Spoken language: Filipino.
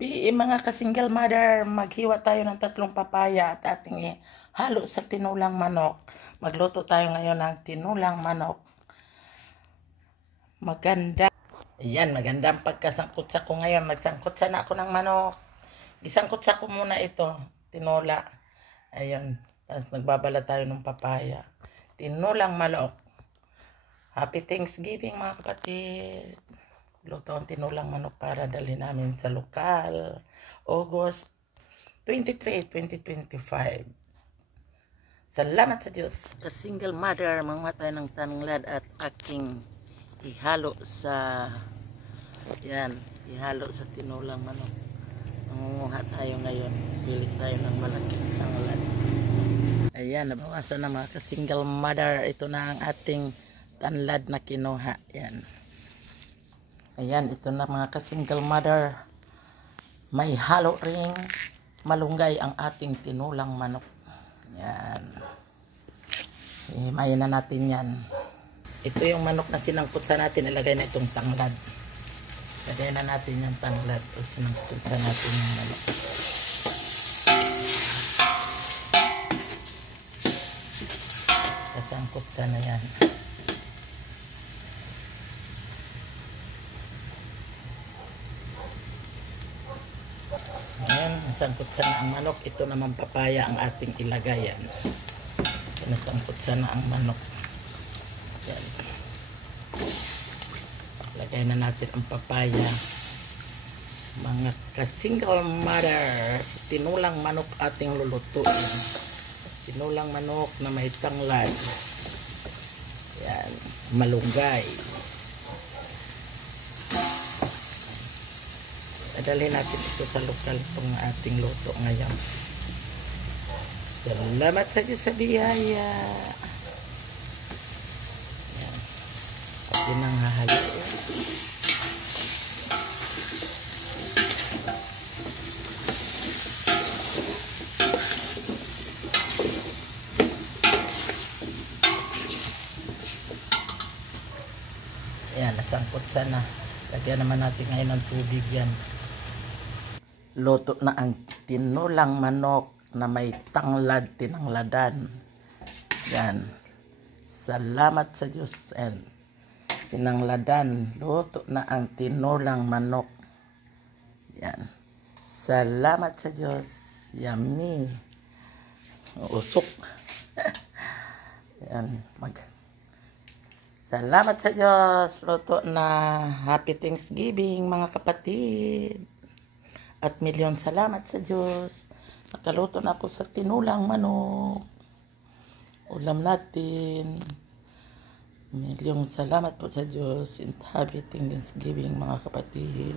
Mga ka-single mother, maghiwa tayo ng 3 papaya at ating halo sa tinulang manok. Magluto tayo ngayon ng tinulang manok. Maganda. Ayan, magandang pagkasangkot sa ko ngayon. Magsangkot sana ako ng manok. Isangkot sa ko muna ito, tinula. Ayun, tapos magbabala tayo ng papaya. Tinulang manok. Happy Thanksgiving mga kapatid. Luto ang tinulang manok para dali namin sa lokal. August 23, 2025. Salamat sa Diyos. Ka-single mother, manguha tayo ng tanglad at aking ihalo sa tinulang manok. Mangunguha tayo ngayon. Pili tayo ng malaking tanglad. Ayan, nabawasan na mga ka-single mother. Ito na ang ating tanglad na kinuha. Ayan, ito na mga ka-single mother. May halo ring malunggay ang ating tinulang manok. Ayan. Imayin na natin yan. Ito yung manok na sinangkot sa natin. Ilagay na itong tanglad. Ilagay na natin yung tanglad. Sinangkot sa natin yung manok. Kasangkot sana yan. Ayan, nasangkot sana ang manok. Ito naman papaya ang ating ilagay. Yan. Nasangkot sana ang manok. Yan. Lagay na natin ang papaya. Mga ka-single mother, tinulang manok ating lulutuin. Tinulang manok na may tanglad. Yan, malunggay. Adalhin natin ito sa lokal itong ating luto ngayon. Salamat sa Diyos sa biyaya. Yan. Pati nang hahalo. Yan, nasangkot sana. Lagyan naman natin ngayon ng tubig yan. Luto na ang tinulang manok na may tanglad, tinangladan. Yan. Salamat sa Diyos. And tinangladan. Luto na ang tinulang manok. Yan. Salamat sa Diyos. Yummy. Usok. Yan. Salamat sa Diyos. Luto na. Happy Thanksgiving mga kapatid. At milyon salamat sa Diyos. Nakaluto na ako sa tinulang manok. Ulam natin. Milyong salamat po sa Diyos. And happy Thanksgiving mga kapatid.